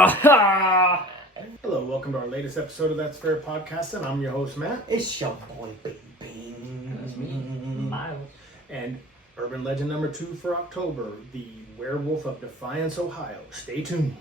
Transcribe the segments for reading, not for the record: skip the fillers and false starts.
Aha! Hello, welcome to our latest episode of That's Fair Podcast, and I'm your host, Matt. It's your boy, Bing Bing. That's me, Myles. And urban legend number 2 for October, the Werewolf of Defiance, Ohio. Stay tuned.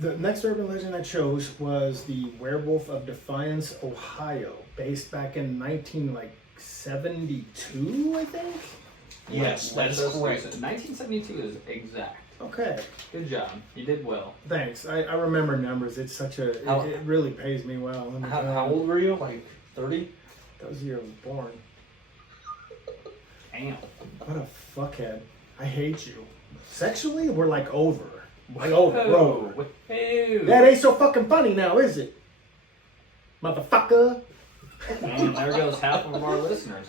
The next urban legend I chose was the Werewolf of Defiance, Ohio, based back in 1972, I think. Yes, that is correct. 1972 is exact. Okay, Good job. You did well. thanks. I remember numbers. It's such a it really pays me well. Let me tell you. How old were you? Like 30? That was the year I was born. Damn. What a fuckhead. I hate you. Sexually, we're like over. Like over, bro. Woohoo. That ain't so fucking funny now, is it? Motherfucker. Man, there goes half of our listeners.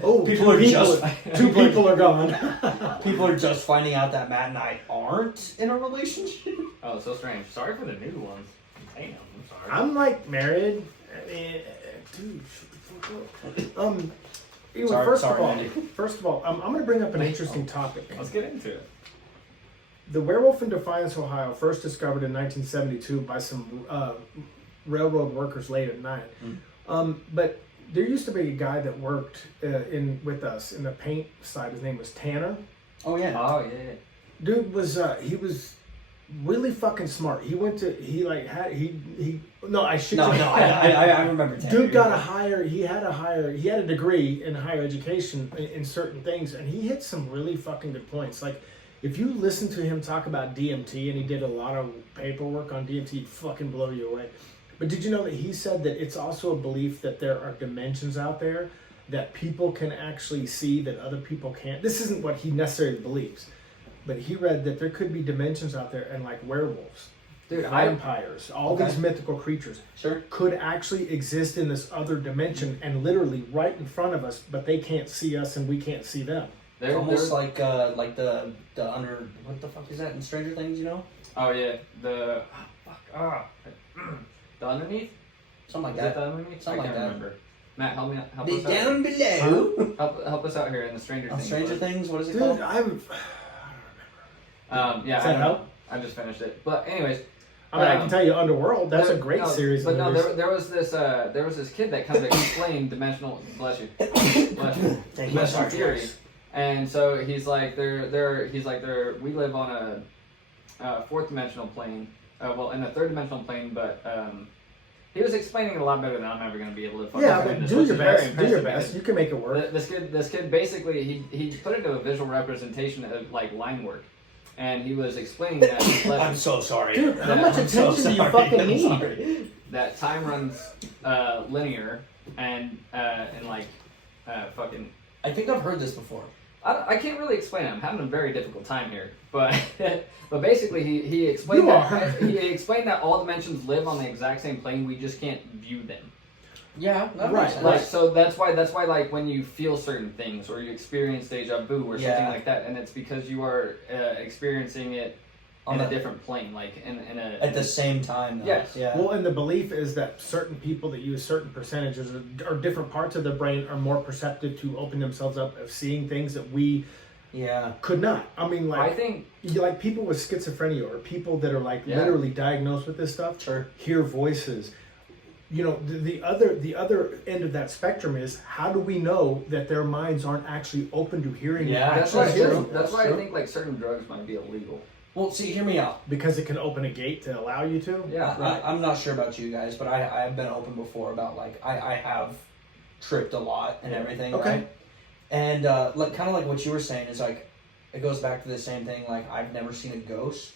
Oh, People are just- two people are gone. People are just finding out that Matt and I aren't in a relationship. Oh, so strange. Sorry for the new ones. Damn, I'm sorry. I'm like married. I mean, dude, shut the fuck up. Anyway, Sorry, first Mandy. of all, I'm going to bring up an interesting topic. Let's get into it. The Werewolf in Defiance, Ohio, first discovered in 1972 by some railroad workers late at night. But there used to be a guy that worked with us in the paint side. His name was Tanner. Oh, yeah. Oh, yeah. Dude was he was really fucking smart. He went to I remember that. Dude got he had a degree in higher education in certain things, and he hit some really fucking good points. Like, if you listen to him talk about DMT, and he did a lot of paperwork on DMT, he'd fucking blow you away. But did you know that he said that it's also a belief that there are dimensions out there that people can actually see that other people can't? This isn't what he necessarily believes, but he read that there could be dimensions out there, and like werewolves, Dude, vampires, all these mythical creatures Sure. could actually exist in this other dimension and literally right in front of us, but they can't see us and we can't see them. It's almost like the under, what the fuck is that in Stranger Things, you know? Oh, yeah. The underneath? Something like Is that. it the underneath? Something I can't like that. remember. Matt, help me out. Help The us out. down below. Help us out here in the Stranger Things. Stranger Things, what is it Dude, called? I don't remember. Yeah, Does that help? I just finished it. But anyways, I mean, I can tell you Underworld, that's a great series. But of no, movies. there was this kid that kind of explained dimensional theory, and so he's like we live on a fourth dimensional plane, in a third dimensional plane, but he was explaining it a lot better than I'm ever going to be able to. Yeah, but do your best. Do your best. You can make it work. This kid basically he put it into a visual representation of like line work. And he was explaining that I'm so sorry. Dude, how much attention do you fucking need? that time runs linear and like fucking. I think I've heard this before. I can't really explain it. I'm having a very difficult time here, but basically he explained he explained that all dimensions live on the exact same plane. We just can't view them. Yeah, that Right. makes sense. Like, so that's why like when you feel certain things or you experience deja vu or something like that, and it's because you are experiencing it in a different plane, like in a At the same time, though. Yes. Yeah. Well, and the belief is that certain people that use certain percentages or different parts of their brain are more perceptive to open themselves up of seeing things that we could not. I mean, like, I think like people with schizophrenia or people that are like literally diagnosed with this stuff hear voices. You know, the other end of that spectrum is, how do we know that their minds aren't actually open to hearing? that's true. why I think like certain drugs might be illegal. Well, see, hear me out. Because it can open a gate to allow you to? Yeah, right. I'm not sure about you guys, but I've been open before about, like, I have tripped a lot and everything, Okay. right? And like kind of like what you were saying is, like, it goes back to the same thing, like, I've never seen a ghost.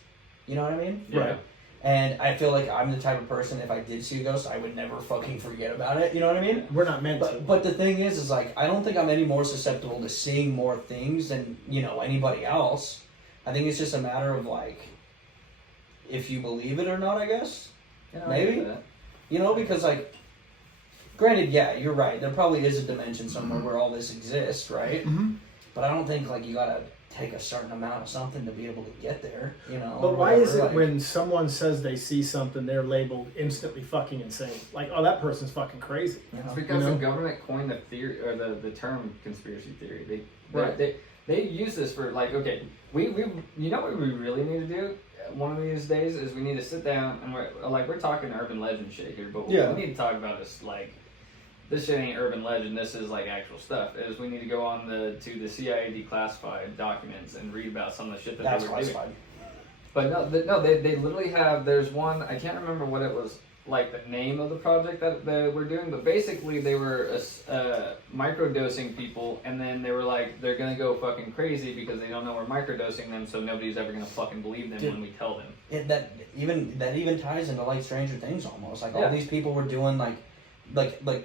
You know what I mean? Yeah. Right. And I feel like I'm the type of person, if I did see a ghost, I would never fucking forget about it. You know what I mean? We're not meant to. But the thing is like, I don't think I'm any more susceptible to seeing more things than, anybody else. I think it's just a matter of, like, if you believe it or not, I guess. Yeah, Maybe. Because, like, granted, yeah, you're right. There probably is a dimension somewhere where all this exists, right? Mm-hmm. But I don't think, like, you gotta take a certain amount of something to be able to get there, But why is it when someone says they see something, they're labeled instantly fucking insane? Like, oh, that person's fucking crazy. It's because the government coined the theory, or the term conspiracy theory. They use this for, like, okay, we what we really need to do one of these days is we need to sit down and we're talking urban legend shit here, but what we need to talk about is, like, this shit ain't urban legend, this is, like, actual stuff, is we need to go on to the CIA declassified documents and read about some of the shit that they were classified. doing. But they literally have, there's one, I can't remember what it was, like, the name of the project that they were doing, but basically they were microdosing people, and then they were like, they're gonna go fucking crazy because they don't know we're microdosing them, so nobody's ever gonna fucking believe them when we tell them. That even ties into, like, Stranger Things almost. Like, all these people were doing, like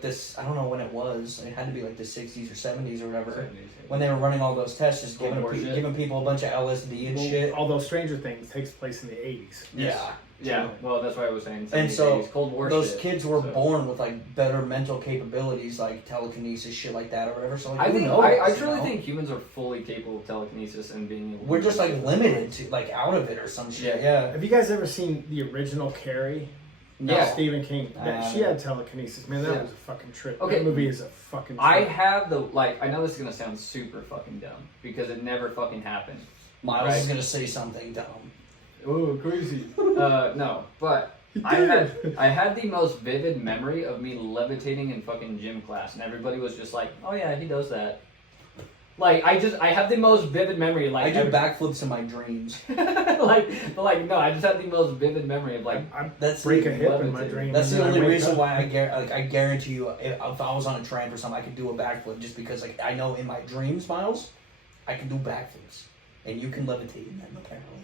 this, I don't know when it was. It had to be like the 60s or 70s or whatever. 70s, yeah. When they were running all those tests, just giving people a bunch of LSD and shit. Although Stranger Things takes place in the 80s. Yeah. Yeah, well, that's why I was saying. And so, Cold War those shit, kids were born with, like, better mental capabilities, like telekinesis, shit like that, or whatever. So, like, I truly think humans are fully capable of telekinesis and being able to... We're just, like, limited to, like, out of it or some shit. Yeah. Have you guys ever seen the original Carrie? No. Stephen King. She had telekinesis. Man, that was a fucking trip. Okay. That movie is a fucking trip. I have I know this is going to sound super fucking dumb, because it never fucking happened. Myles is going to say something dumb. Oh, crazy. No, but I had the most vivid memory of me levitating in fucking gym class, and everybody was just like, "Oh yeah, he does that." Like, I have the most vivid memory. Like, I do backflips in my dreams. no, I just have the most vivid memory of, like, that's break a hip in my dream. That's the only reason why I guarantee you, if I was on a tramp or something, I could do a backflip, just because, like, I know in my dreams, Myles, I can do backflips, and you can levitate in them apparently.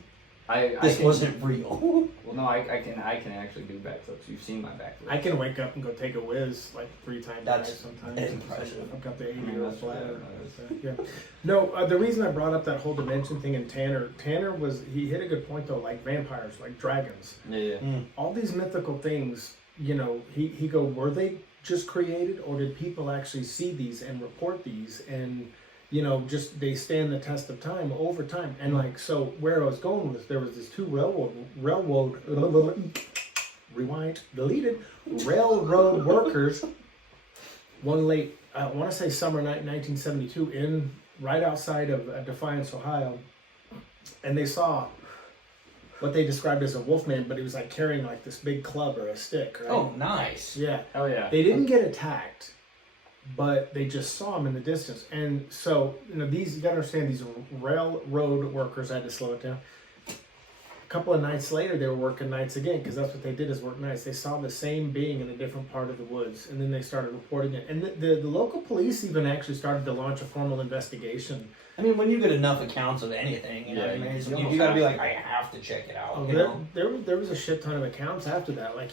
This wasn't real. Well, no, I can actually do backflips. You've seen my backflips. I can wake up and go take a whiz like 3 times a day sometimes. Impressive. I've got the 80-year-old bladder. Yeah. No, the reason I brought up that whole dimension thing in Tanner he hit a good point though, like vampires, like dragons. Yeah. All these mythical things, he go, were they just created, or did people actually see these and report these and just they stand the test of time over time. And like, so where I was going with, there was this 2 railroad workers, one late, I want to say summer night 1972, right outside of Defiance, Ohio, and they saw what they described as a wolfman, but he was like carrying like this big club or a stick, right? Oh, nice. Yeah. Hell yeah. They didn't get attacked, but they just saw him in the distance. And so, you gotta understand, these railroad workers, I had to slow it down. A couple of nights later, they were working nights again, because that's what they did, is work nights. They saw the same being in a different part of the woods, and then they started reporting it. And the local police even actually started to launch a formal investigation. I mean, when you get enough accounts of anything, you know what I mean? You gotta be like, I have to check it out. There was a shit ton of accounts after that, like,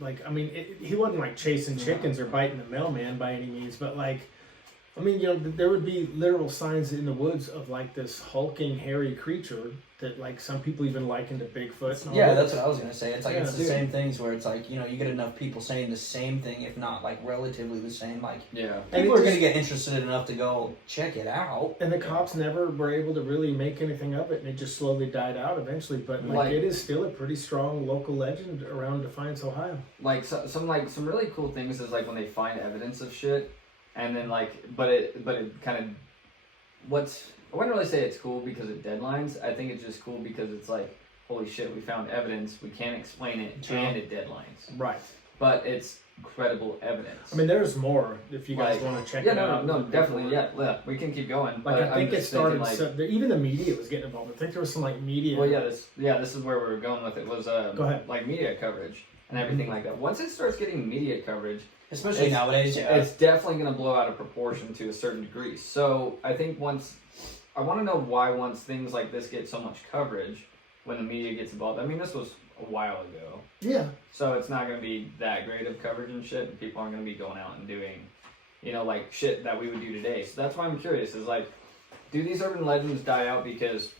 like, I mean, he wasn't like chasing chickens or biting the mailman by any means, but like, I mean, there would be literal signs in the woods of like this hulking, hairy creature that like some people even liken to Bigfoot. Yeah, that's what I was gonna say. It's like, it's the same things where it's like, you get enough people saying the same thing, if not like relatively the same. Like, people are gonna get interested enough to go check it out. And the cops never were able to really make anything of it, and it just slowly died out eventually. But like it is still a pretty strong local legend around Defiance, Ohio. Like some really cool things is like when they find evidence of shit. And then but it kind of, I wouldn't really say it's cool because of deadlines. I think it's just cool because it's like, holy shit, we found evidence, we can't explain it, and it deadlines. Right. But it's credible evidence. I mean, there's more if you guys want to check it out. No, definitely, yeah, we can keep going. Like, I think it started, even the media was getting involved. I think there was some like media. Well, this is where we were going with it, was Go ahead. like media coverage and everything like that. Once it starts getting media coverage, especially nowadays, it's definitely going to blow out of proportion to a certain degree. So I think I want to know why once things like this get so much coverage, when the media gets involved. I mean, this was a while ago. Yeah. So it's not going to be that great of coverage and shit. And people aren't going to be going out and doing, like shit that we would do today. So that's why I'm curious is like, do these urban legends die out because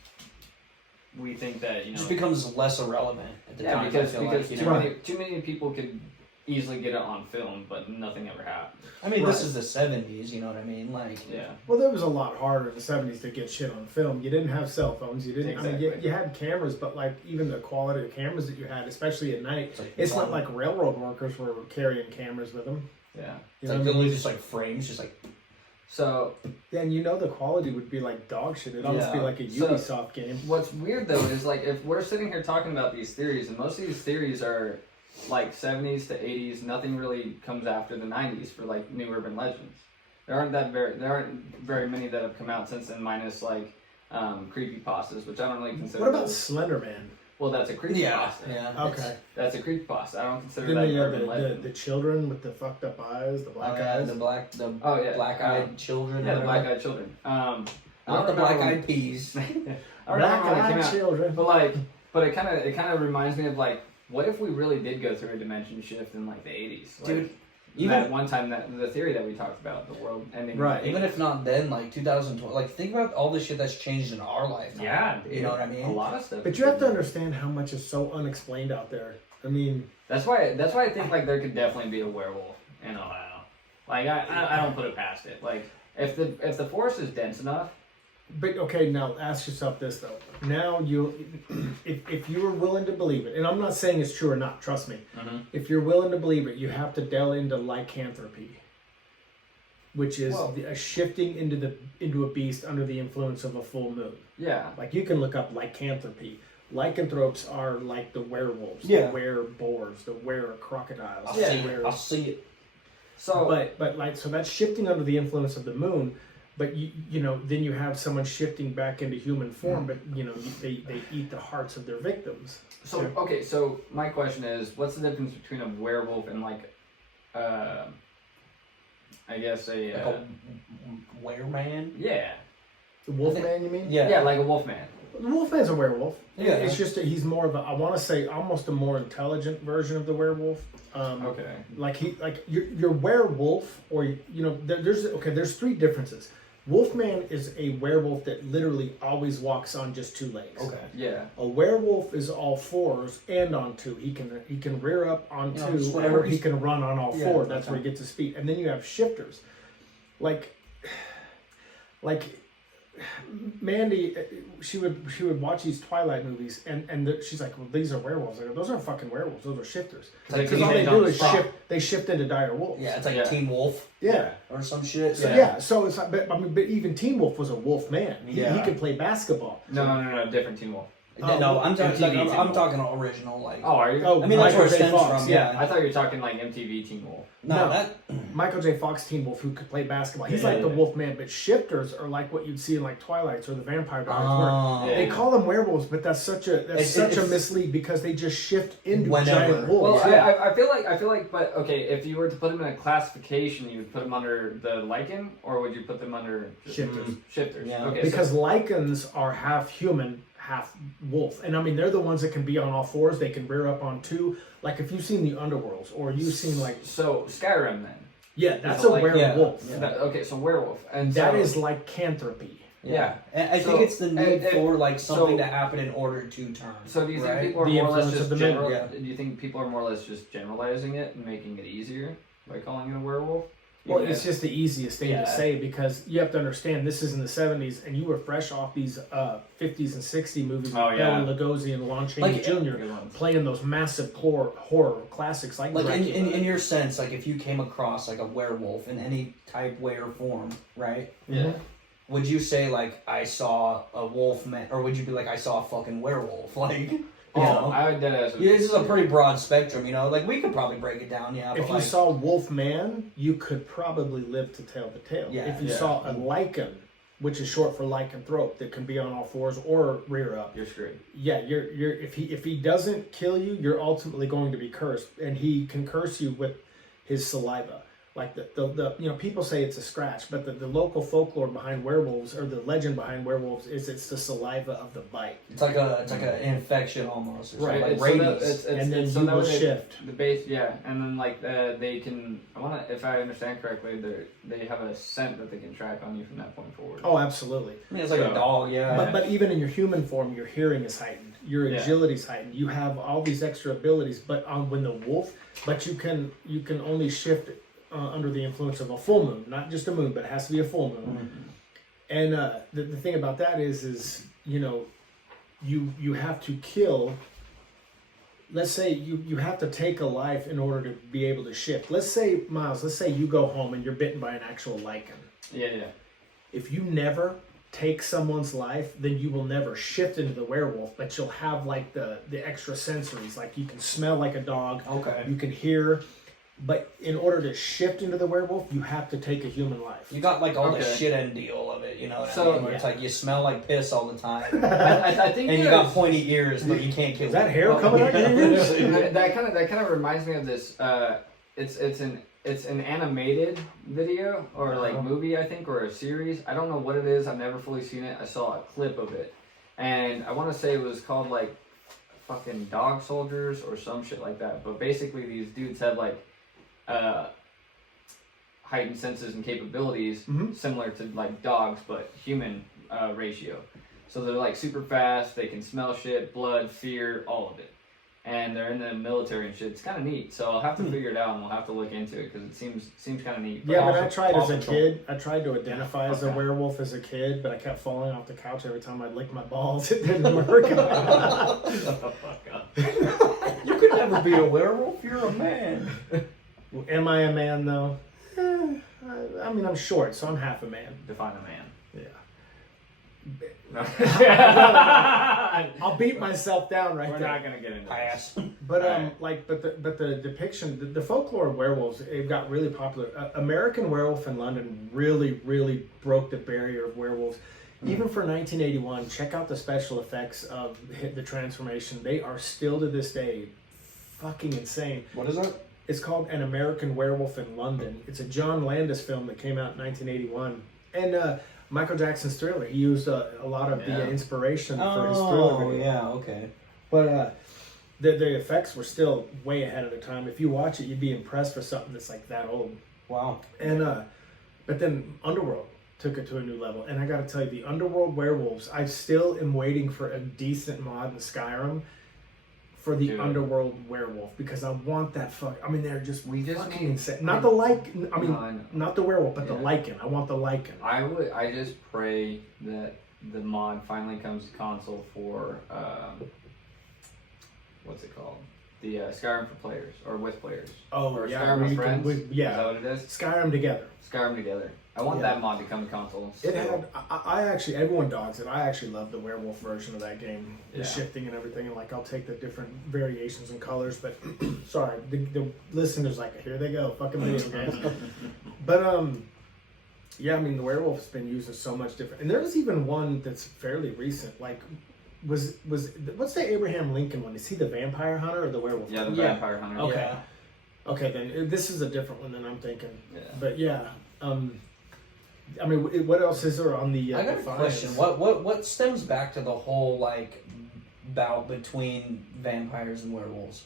we think that, It just becomes less irrelevant at the time. Because like, too many people could easily get it on film, but nothing ever happened. I mean, this is the 70s, you know what I mean? Like, yeah. Well, that was a lot harder in the 70s to get shit on film. You didn't have cell phones. You didn't. Exactly. I mean, you had cameras, but like even the quality of cameras that you had, especially at night, it's fun. not like railroad workers were carrying cameras with them. Yeah. You It's know like what I mean? just like frames, just like. So. Yeah, and the quality would be like dog shit. It'd almost be like a Ubisoft game. What's weird though is like if we're sitting here talking about these theories, and most of these theories are like 70s to 80s, nothing really comes after the 90s for like new urban legends. There aren't very many that have come out since then, minus like creepypastas, which I don't really consider. What about those. Slender Man? Well, that's a creepypasta. Yeah. Okay. That's a creepypasta. I don't consider Then that you an have urban legend. the children with the fucked up eyes, the black eyes. black-eyed children. Yeah, the black-eyed children. Not the black-eyed peas. I don't remember when it came out. Children. But it kind of reminds me of like, what if we really did go through a dimension shift in like the 80s? Like, Dude, even at one time, that the theory that we talked about, the world ending. Right. Even if not then, like 2012, like think about all the shit that's changed in our life. Yeah, dude. You know what I mean? A lot of stuff. But you have to understand how much is so unexplained out there. I mean, That's why I think like there could definitely be a werewolf in Ohio. Like I don't put it past it. Like if the forest is dense enough. but okay, now ask yourself this though. Now if you were willing to believe it, and I'm not saying it's true or not, trust me. Mm-hmm. If you're willing to believe it, you have to delve into lycanthropy, which is a shifting into a beast under the influence of a full moon. Yeah. Like you can look up lycanthropy. Lycanthropes are like the werewolves, Yeah. the were-boars, the were-crocodiles. I'll see it. So But like so that's shifting under the influence of the moon. But then you have someone shifting back into human form, but they eat the hearts of their victims. So okay, so my question is, what's the difference between a werewolf and like, I guess a wereman? yeah, The Wolfman, you mean? yeah, like a wolfman. The Wolfman's a werewolf. Yeah. It's just he's more of a, I want to say, almost a more intelligent version of the werewolf. Okay. Like your werewolf, or there's three differences. Wolfman is a werewolf that literally always walks on just two legs. Okay. Yeah. A werewolf is all fours and on two. He can rear up on two, just or whatever he can run on all Yeah, four. That's okay. where he gets his speed. And then you have shifters, like Mandy. She would watch these Twilight movies, and she's like, "Well, these are werewolves." I go, "Those aren't fucking werewolves. Those are shifters." Like Because all they do is shift into dire wolves. Yeah, it's like Yeah. Teen Wolf. Yeah. Or some shit. So, yeah. So it's like, but even Teen Wolf was a wolf man. He could play basketball. No, different Teen Wolf. No, I'm talking. MTV Like, Teen I'm Wolf. talking original. Like. Oh, are you? Oh, I mean, that's where it Michael J. stems Fox, from. yeah. Yeah. I thought you were talking like MTV Teen Wolf. No, No. that. Michael J. Fox Teen Wolf, who could play basketball. He's Yeah, like the yeah. wolf man, but shifters are like what you'd see in like Twilights or the Vampire Diaries. Oh. Where they call them werewolves, but that's such a It's- mislead because they just shift into Whenever. giant Well, wolves. I feel like, but okay, if you were to put them in a classification, you would put them under the lichen, or would you put them under just Shifters. Shifters. Yeah. Okay. Because lichens are half human, half wolf, and I mean they're the ones that can be on all fours. They can rear up on two. Like if you've seen the Underworlds, or you've seen like so Skyrim then. that's a a lich- werewolf. Yeah. Okay, so werewolf, and That so, is lycanthropy. yeah. And I So, think it's the need and- for like something so- to happen in order to turn. So do you think right? people are The more or less influence just of the men, general? yeah. Do you think people are more or less just generalizing it and making it easier by calling it a werewolf? Well, Yeah. it's just the easiest thing to say because you have to understand this is in the 70s and you were fresh off these 50s and 60s movies with Oh, yeah. Bela Lugosi and Lon Chaney Like, Jr. Good ones. playing those massive horror classics like Like Dracula. in your sense, like if you came across like a werewolf in any type, way, or form, right? Yeah. Would you say like I saw a wolf man, or would you be like I saw a fucking werewolf? Like, you know, I would this is a pretty broad spectrum. You know, like we could probably break it down. Yeah, If but you like, saw Wolfman, you could probably live to tell the tale. Yeah, if you yeah. saw a lichen, which is short for lycanthrope, that can be on all fours or rear up. You're screwed. Yeah, you're if he doesn't kill you, you're ultimately going to be cursed, and he can curse you with his saliva. like the you know, people say it's a scratch, but the local folklore behind werewolves, or the legend behind werewolves, is it's the saliva of the bite. It's like an infection almost, or Right. like So rabies. And then so you that will way shift. the base, yeah, and then like they can. I want to, if I understand correctly, they have a scent that they can track on you from that point forward. Oh, absolutely. I mean, it's like a dog, yeah. But even in your human form, your hearing is heightened, your agility's heightened. You have all these extra abilities. But when the wolf, but you can only shift under the influence of a full moon, not just a moon, but it has to be a full moon. And the thing about that is you know, you have to kill. Let's say you have to take a life in order to be able to shift. Let's say, Myles, let's say you go home and you're bitten by an actual lichen. Yeah. If you never take someone's life, then you will never shift into the werewolf, but you'll have like the extra sensories. Like you can smell like a dog. Okay. You can hear. But in order to shift into the werewolf, you have to take a human life. You got like all the shit end deal of it, you know what I mean? Where it's like you smell like piss all the time. I think and you got pointy ears, but you can't kill Is that them. hair coming out your ears? that kind of reminds me of this. It's an animated video or like movie, I think, or a series. I don't know what it is. I've never fully seen it. I saw a clip of it, and I want to say it was called like fucking Dog Soldiers or some shit like that. But basically, these dudes have like heightened senses and capabilities similar to like dogs, but human ratio. So they're like super fast. They can smell shit, blood, fear, all of it. And they're in the military and shit. It's kind of neat. So I'll have to figure it out, and we'll have to look into it because it seems kind of neat. Yeah, but awesome. I tried as a Awesome. kid. I tried to identify as a werewolf as a kid, but I kept falling off the couch every time I'd lick my balls. It didn't work. Shut the fuck up. You could never be a werewolf. You're a man. Am I a man though? I mean, I'm short, so I'm half a man. Define a man. Yeah. I'll beat myself down right We're there. not gonna get into Pass. But the depiction, the folklore of werewolves, it got really popular. American Werewolf in London really broke the barrier of werewolves. Even for 1981, check out the special effects of the transformation. They are still to this day fucking insane. What is that? It's called An American Werewolf in London. It's a John Landis film that came out in 1981. And Michael Jackson's Thriller. He used a lot of the inspiration for his Thriller video. Yeah, okay. But the effects were still way ahead of the time. If you watch it, you'd be impressed for something that's like that old. Wow. And but then Underworld took it to a new level. And I got to tell you, the Underworld werewolves, I still am waiting for a decent mod in Skyrim for the Underworld werewolf, because I want that I mean, they're just fucking insane. Not the not the werewolf, but the lichen. I want the lichen. I just pray that the mod finally comes to console for what's it called? The Skyrim for players or with players. Oh, or yeah, Skyrim with friends. yeah, Is that what it is? Skyrim together. Skyrim together. I want that mod to come to console. It had. I actually, everyone dogs it. I actually love the werewolf version of that game. The shifting and everything, and like I'll take the different variations and colors. But sorry, the listeners like, here they go, fucking video games. But yeah, I mean the werewolf's been used in so much different. And there's even one that's fairly recent. Like, was what's the Abraham Lincoln one? Is he the vampire hunter or the werewolf? Yeah, the vampire hunter. Okay. Yeah. Okay, then this is a different one than I'm thinking. Yeah. But yeah. I mean, what else is there on the? I got a Defiance? question. What stems back to the whole like bout between vampires and werewolves?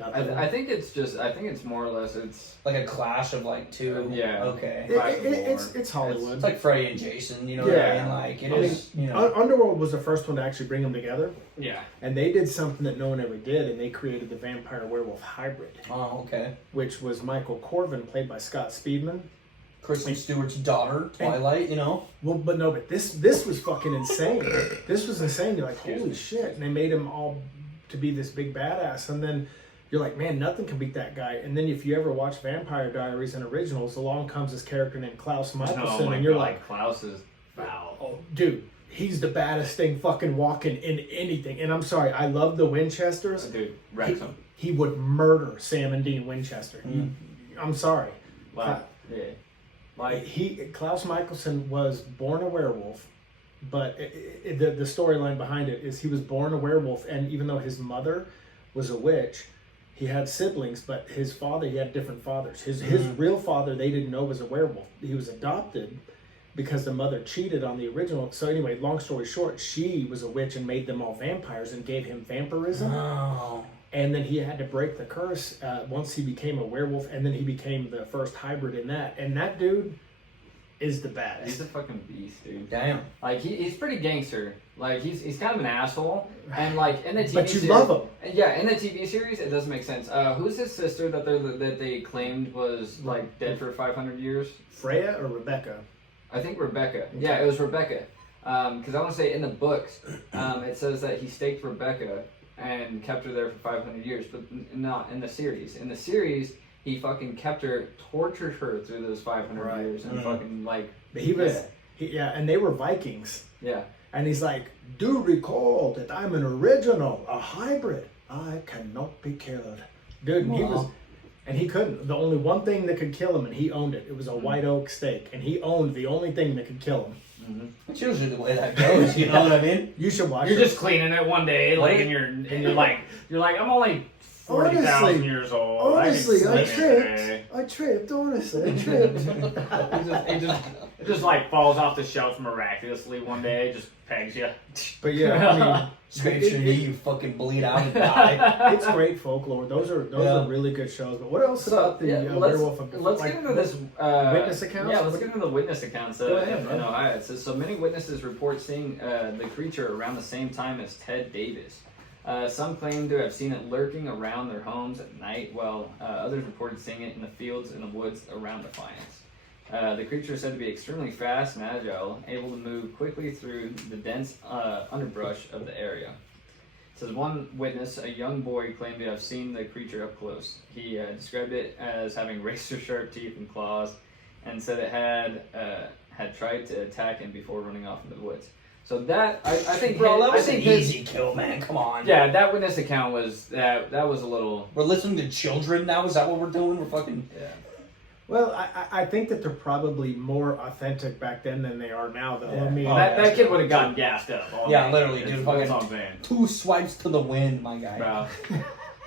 I think it's more or less it's Like a clash of like two. Yeah. Okay. It's Hollywood. It's like Freddy and Jason. You know what I mean? Like it is. You know. Underworld was the first one to actually bring them together. Yeah. And they did something that no one ever did, and they created the vampire werewolf hybrid. Oh, okay. Which was Michael Corvin, played by Scott Speedman. Kristen Stewart's daughter, Twilight, you know? Well, but this was fucking insane. This was insane. You're like, holy shit. And they made him all to be this big badass. And then you're like, man, nothing can beat that guy. And then if you ever watch Vampire Diaries and Originals, along comes this character named Klaus Michelson. And you're like, Klaus is foul. Oh, dude, he's the baddest thing fucking walking in anything. And I'm sorry, I love the Winchesters. Dude, Wrexham. He would murder Sam and Dean Winchester. I'm sorry. Wow. Yeah. Like Klaus Michelson was born a werewolf, but the storyline behind it is he was born a werewolf, and even though his mother was a witch, he had siblings, but his father, he had different fathers. His real father, they didn't know was a werewolf. He was adopted because the mother cheated on the original. So anyway, long story short, she was a witch and made them all vampires and gave him vampirism. Oh. And then he had to break the curse once he became a werewolf, and then he became the first hybrid in that. And that dude is the baddest. He's a fucking beast, dude. Damn. Like he's pretty gangster. Like he's kind of an asshole, and like in the TV But you series, love him. Yeah, in the TV series, it doesn't make sense. Who's his sister that they claimed was like dead for 500 years? Freya or Rebecca? I think Rebecca. Yeah, it was Rebecca. Because I want to say in the books, it says that he staked Rebecca and kept her there for 500 years, but not in the series. In the series, he fucking kept her, tortured her through those 500 years, and fucking like. But he was, and they were Vikings. Yeah. And he's like, do recall that I'm an original, a hybrid. I cannot be killed. Dude, and he was, and he couldn't. The only one thing that could kill him, and he owned it. It was a white oak stake, and he owned the only thing that could kill him. That's usually the way that goes, you know what I mean? You should watch You're it. just cleaning it one day, like, and you're like, I'm only 40,000 years old. Honestly, I tripped. tripped. Honestly, I tripped. It just like falls off the shelf miraculously one day, just pegs you. But yeah, I mean, Scrapes your knee, you fucking bleed out and die. it's great folklore. Those are really good shows. But what else about the Werewolf of Defiance? Let's get into this witness accounts. Yeah, let's get into the witness accounts in Ohio. It says, so many witnesses report seeing the creature around the same time as Ted Davis. Some claim to have seen it lurking around their homes at night, while others reported seeing it in the fields and the woods around Defiance. The creature is said to be extremely fast and agile, able to move quickly through the dense underbrush of the area. It says one witness, a young boy, claimed to have seen the creature up close. He described it as having razor-sharp teeth and claws, and said it had tried to attack him before running off into the woods. So that I think, bro, that was an easy kill, man. Come on. Yeah, that witness account was that was a little. We're listening to children now. Is that what we're doing? We're fucking. Yeah. Well, I think that they're probably more authentic back then than they are now, though. Yeah. I mean, That kid would have gotten gassed up. Literally, dude. That's Fucking all I'm saying. 2 swipes to the wind, my guy. Bro.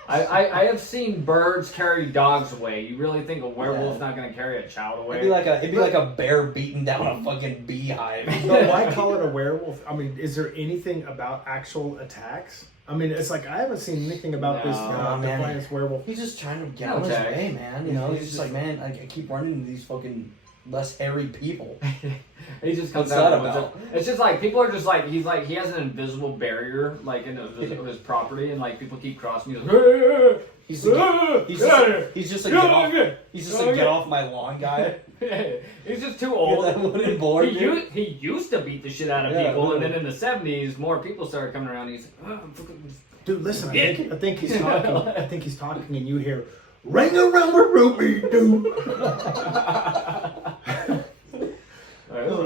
I have seen birds carry dogs away. You really think a werewolf's not going to carry a child away? It'd be like a bear beating down a fucking beehive. but why call it a werewolf? I mean, is there anything about actual attacks? I mean, it's like I haven't seen anything about this Defiance werewolf. He's just trying to get out of his way, man. You know, he's just like, man, I keep running into these fucking less hairy people. He just comes What's out that with about? it's just like people are just like he has an invisible barrier like in his property, and like people keep crossing. He's like, he's just like get off my lawn guy. He's just too old. That wooden board, He used to beat the shit out of people, and then in the 70s, more people started coming around. And he's like, dude, listen, I think he's talking. I think he's talking, and you hear, "Ring around the ruby, dude."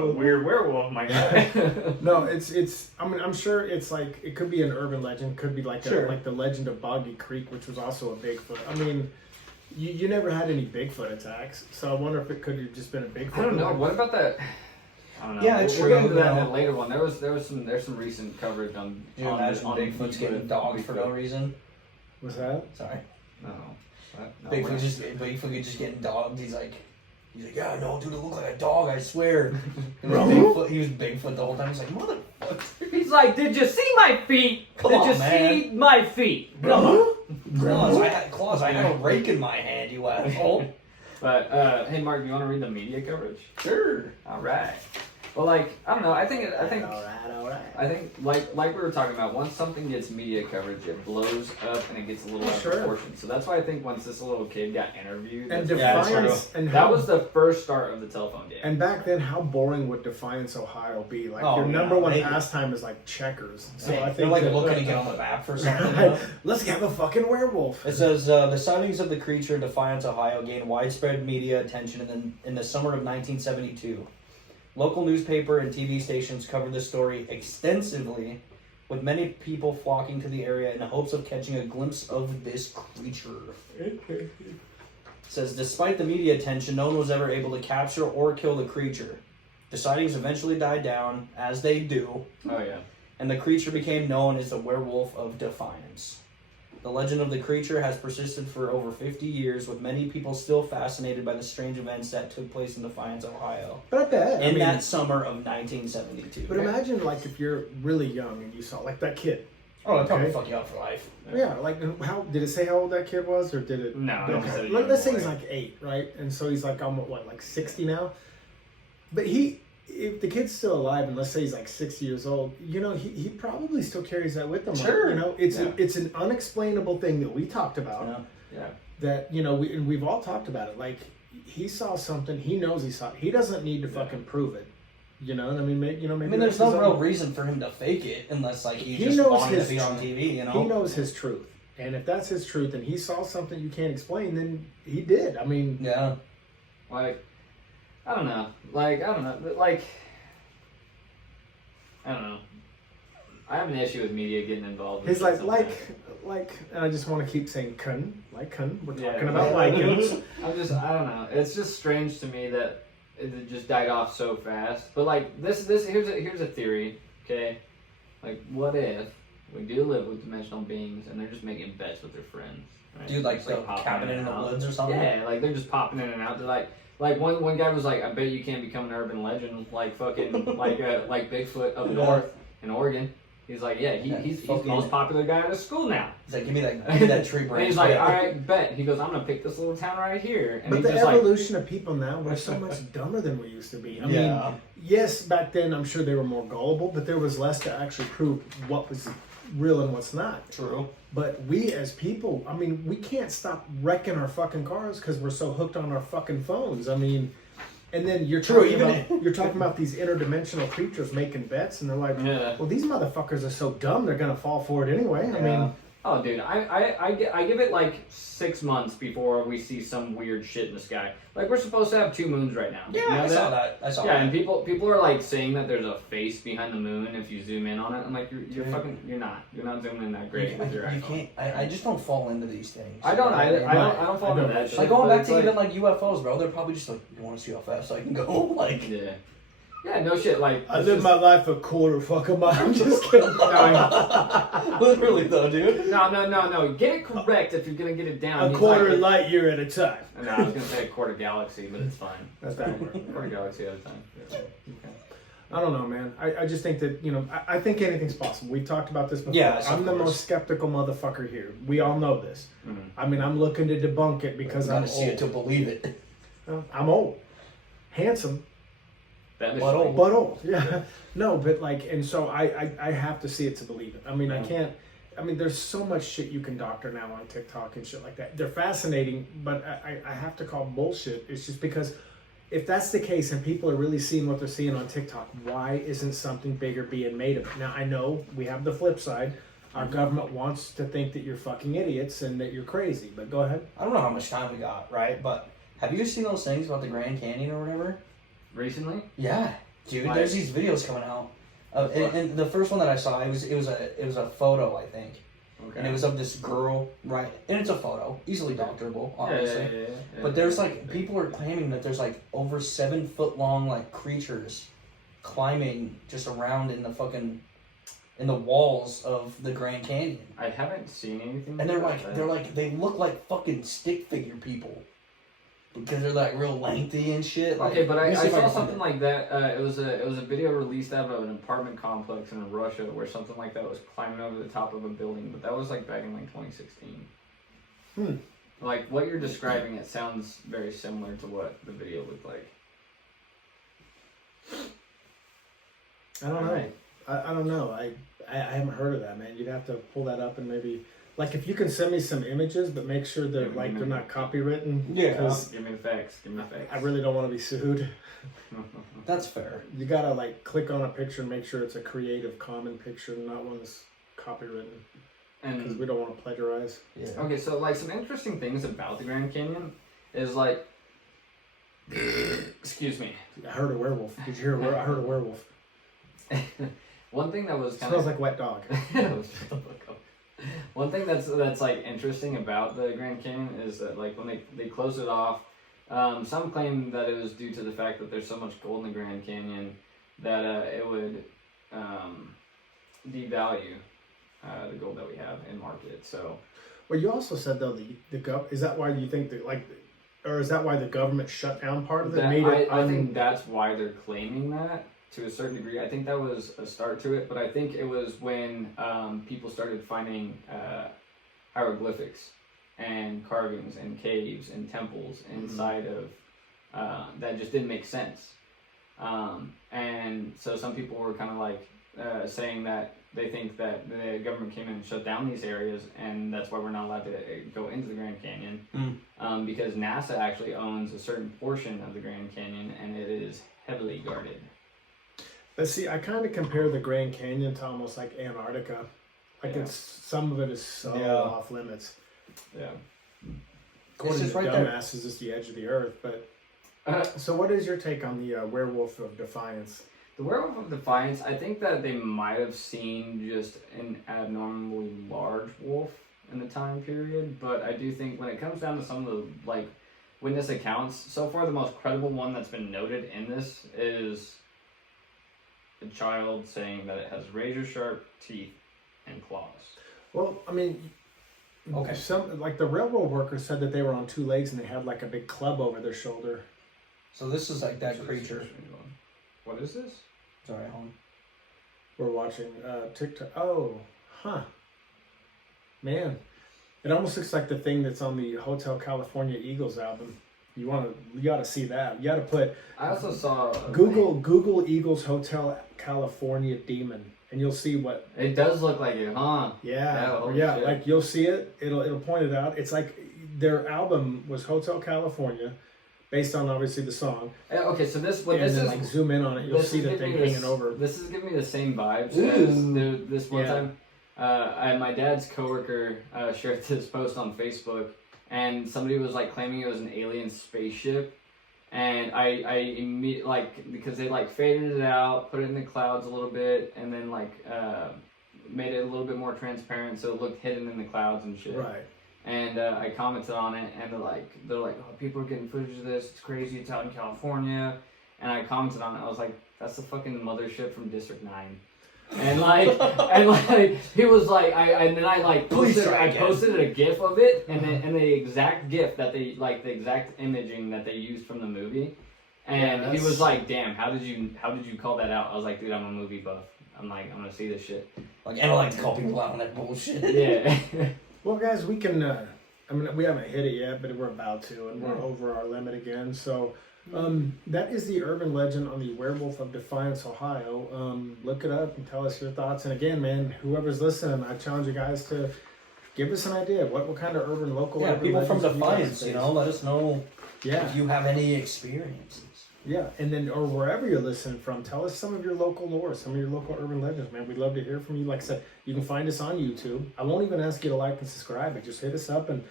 a weird werewolf, my guy. No, it's. I mean, I'm sure it's like it could be an urban legend, could be like like the legend of Boggy Creek, which was also a Bigfoot. I mean, you never had any Bigfoot attacks, so I wonder if it could have just been a Bigfoot. I don't know. What about that? I don't know. Yeah, it's we'll true. get into that in a later one. There's some recent coverage on. Do you imagine Bigfoot's getting dogged for no reason? What's that? Sorry. No. Bigfoot just getting dogged. He's like, yeah, no, dude, it looked like a dog, I swear. He was Bigfoot the whole time. He's like, motherfucker. He's like, did you see my feet? See my feet? Claws, I had claws. I had a rake in my hand, you asshole. But hey, Mark, you want to read the media coverage? Sure. All right. Well, like I don't know. I think All right. I think like we were talking about, once something gets media coverage, it blows up and it gets a little out of proportion. So that's why I think once this little kid got interviewed, And Defiance, and that was the first start of the telephone game. And back then, how boring would Defiance, Ohio be? Like your number one pastime is like checkers. So I think they're like looking to get on the map for something. Let's have a fucking werewolf. It says the sightings of the creature in Defiance, Ohio, gained widespread media attention in the summer of 1972. Local newspaper and TV stations covered the story extensively, with many people flocking to the area in hopes of catching a glimpse of this creature. It says, despite the media attention, no one was ever able to capture or kill the creature. The sightings eventually died down, as they do. Oh, yeah. And the creature became known as the Werewolf of Defiance. The legend of the creature has persisted for over 50 years, with many people still fascinated by the strange events that took place in Defiance, Ohio. But I bet. In that summer of 1972. But imagine, like, if you're really young and you saw, like, that kid. Oh, it'd probably fuck you up for life. Yeah, like, how did it say how old that kid was, or did it? No, okay. Let's say he's like 8, right? And so he's like almost like 60 now. But if the kid's still alive, and let's say he's like 60 years old, you know, he probably still carries that with him. Sure. Like, you know, it's an unexplainable thing that we talked about. Yeah. That, you know, we've all talked about it. Like, he saw something. He knows he saw it. He doesn't need to fucking prove it. You know, and maybe. I mean, there's no real reason for him to fake it unless, like, he just knows wanted his to be on TV. You know, he knows his truth, and if that's his truth, and he saw something you can't explain, then he did. I mean, yeah. Like, I don't know. Like, I don't know. Like, I don't know. I have an issue with media getting involved. He's like, and I just want to keep saying kun. We're talking about lichens. I don't know. It's just strange to me that it just died off so fast. But like here's a theory, okay? Like, what if we do live with dimensional beings and they're just making bets with their friends? Right? Dude, like the cabin in the woods or something? Yeah, like they're just popping in and out. They're like one guy was like, I bet you can't become an urban legend like fucking like Bigfoot up north in Oregon. He's like, he's the most popular guy at the school now. He's like, give me that tree branch. And he's like, all right, bet. He goes, I'm gonna pick this little town right here. And but the just evolution of people now, we're so much dumber than we used to be. I mean, yes, back then I'm sure they were more gullible, but there was less to actually prove what was real and what's not. True. But we as people, I mean, we can't stop wrecking our fucking cars because we're so hooked on our fucking phones. I mean, and then you're talking about these interdimensional creatures making bets, and they're like, well, these motherfuckers are so dumb, they're gonna fall for it anyway. I mean, oh, dude, I give it like 6 months before we see some weird shit in the sky. Like, we're supposed to have 2 moons right now. Yeah, you know I saw that. Yeah, and people are like saying that there's a face behind the moon if you zoom in on it. I'm like, you're not zooming in that great with your iPhone. You can't. I just don't fall into these things. I don't either. I don't fall into that shit. Like, going back to even like UFOs, bro. They're probably just like, you want to see how fast I can go? Like, yeah, no shit. Like, I live my life a quarter fucking mile. I'm just kidding. Literally though, dude. No. Get it correct if you're gonna get it down. A quarter light year at a time. No, I was gonna say a quarter galaxy, but it's fine. That's that word. Quarter galaxy at a time. Yeah. Okay. I don't know, man. I just think that, you know, I think anything's possible. We've talked about this before. Yeah, I'm the most skeptical motherfucker here. We all know this. Mm-hmm. I mean, I'm looking to debunk it because I'm old. See it to believe it. I'm old. Handsome. But old. Yeah. No, but like, and so I have to see it to believe it. I mean, I can't. I mean, there's so much shit you can doctor now on TikTok and shit like that. They're fascinating, but I have to call bullshit. It's just because if that's the case and people are really seeing what they're seeing on TikTok, why isn't something bigger being made of it? Now, I know we have the flip side. Our government wants to think that you're fucking idiots and that you're crazy, but go ahead. I don't know how much time we got, right? But have you seen those things about the Grand Canyon or whatever? Recently? Yeah, dude. There's these videos coming out, and the first one that I saw, it was a photo, I think, and it was of this girl, right? And it's a photo, easily doctorable, obviously. Yeah. But there's like people are claiming that there's like over 7 foot long like creatures climbing just around in the walls of the Grand Canyon. I haven't seen anything. And they look like fucking stick figure people. Because they're like real lengthy and shit. Okay, but I saw something like that. It was a video released out of an apartment complex in Russia where something like that was climbing over the top of a building. But that was like back in like 2016. Like what you're describing, it sounds very similar to what the video looked like. I don't know. I don't know. I haven't heard of that, man. You'd have to pull that up and maybe. Like, if you can send me some images, but make sure that they're not copywritten. Yeah. Give me the facts. I really don't want to be sued. That's fair. You gotta like click on a picture and make sure it's a Creative Commons picture, not one that's copywritten. Because we don't want to plagiarize. Yeah. Okay, so like some interesting things about the Grand Canyon is like, excuse me. I heard a werewolf. Did you hear? I heard a werewolf. One thing that was kind smells like wet dog. One thing that's like interesting about the Grand Canyon is that like when they closed it off, some claim that it was due to the fact that there's so much gold in the Grand Canyon that it would devalue the gold that we have in market. So Well, you also said though is that why you think that or is that why the government shut down part of it? I think that's why they're claiming that to a certain degree. I think that was a start to it, but I think it was when people started finding hieroglyphics and carvings and caves and temples inside of that just didn't make sense. And so some people were kind of like saying that they think that the government came in and shut down these areas, and that's why we're not allowed to go into the Grand Canyon. Because NASA actually owns a certain portion of the Grand Canyon, and it is heavily guarded. But see, I kind of compare the Grand Canyon to almost like Antarctica. Like some of it is so off limits. Yeah. According to dumbass, is just the edge of the earth. But so, what is your take on the Werewolf of Defiance? The Werewolf of Defiance, I think that they might have seen just an abnormally large wolf in the time period, but I do think when it comes down to some of the witness accounts, so far the most credible one that's been noted in this is a child saying that it has razor sharp teeth and claws. Well, I mean, some the railroad workers said that they were on two legs and they had like a big club over their shoulder. So this is like that creature. What is this? Sorry, home. We're watching TikTok. Oh, man, it almost looks like the thing that's on the Hotel California Eagles album. You gotta see that. You gotta put. I also saw Google Eagles Hotel California Demon, and you'll see what it does look like. It, huh? Yeah. Like you'll see it. It'll point it out. It's like their album was Hotel California, based on obviously the song. Okay, so this is zoom in on it. You'll see the thing hanging over. This is giving me the same vibes as this one time. My dad's coworker shared this post on Facebook, and somebody was like claiming it was an alien spaceship, and I immediately because they faded it out, put it in the clouds a little bit, and then made it a little bit more transparent so it looked hidden in the clouds and shit. Right. And I commented on it, and they're like, oh, people are getting footage of this. It's crazy. It's out in California. And I commented on it. I was like, that's the fucking mothership from District 9. And he was like, I posted a GIF of it, and the exact GIF that they the exact imaging that they used from the movie. And he was like, damn, how did you call that out? I was like, dude, I'm a movie buff. I'm like, I'm gonna see this shit. And I like to call people out on that bullshit. Yeah. Well, guys, we can. We haven't hit it yet, but we're about to, and we're over our limit again. So, that is the urban legend on the Werewolf of Defiance, Ohio. Look it up and tell us your thoughts. And again, man, whoever's listening, I challenge you guys to give us an idea. What kind of local urban people from legends Defiance, let us know. If you have any experiences. Yeah, and then, or wherever you're listening from, tell us some of your local lore, some of your local urban legends, man. We'd love to hear from you. Like I said, you can find us on YouTube. I won't even ask you to like and subscribe, but just hit us up and,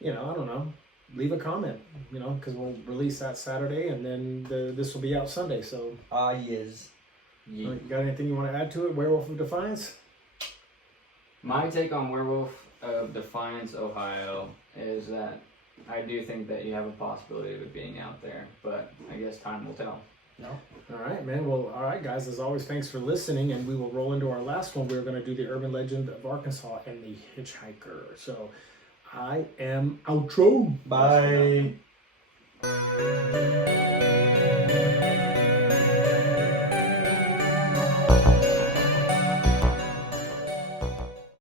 I don't know, leave a comment, because we'll release that Saturday, and then this will be out Sunday, so. Yes. You got anything you want to add to it, Werewolf of Defiance? My take on Werewolf of Defiance, Ohio, is that I do think that you have a possibility of it being out there, but I guess time will tell. No. All right, man. Well, all right, guys. As always, thanks for listening, and we will roll into our last one. We're going to do the urban legend of Arkansas and the hitchhiker. So, I am outro. Bye.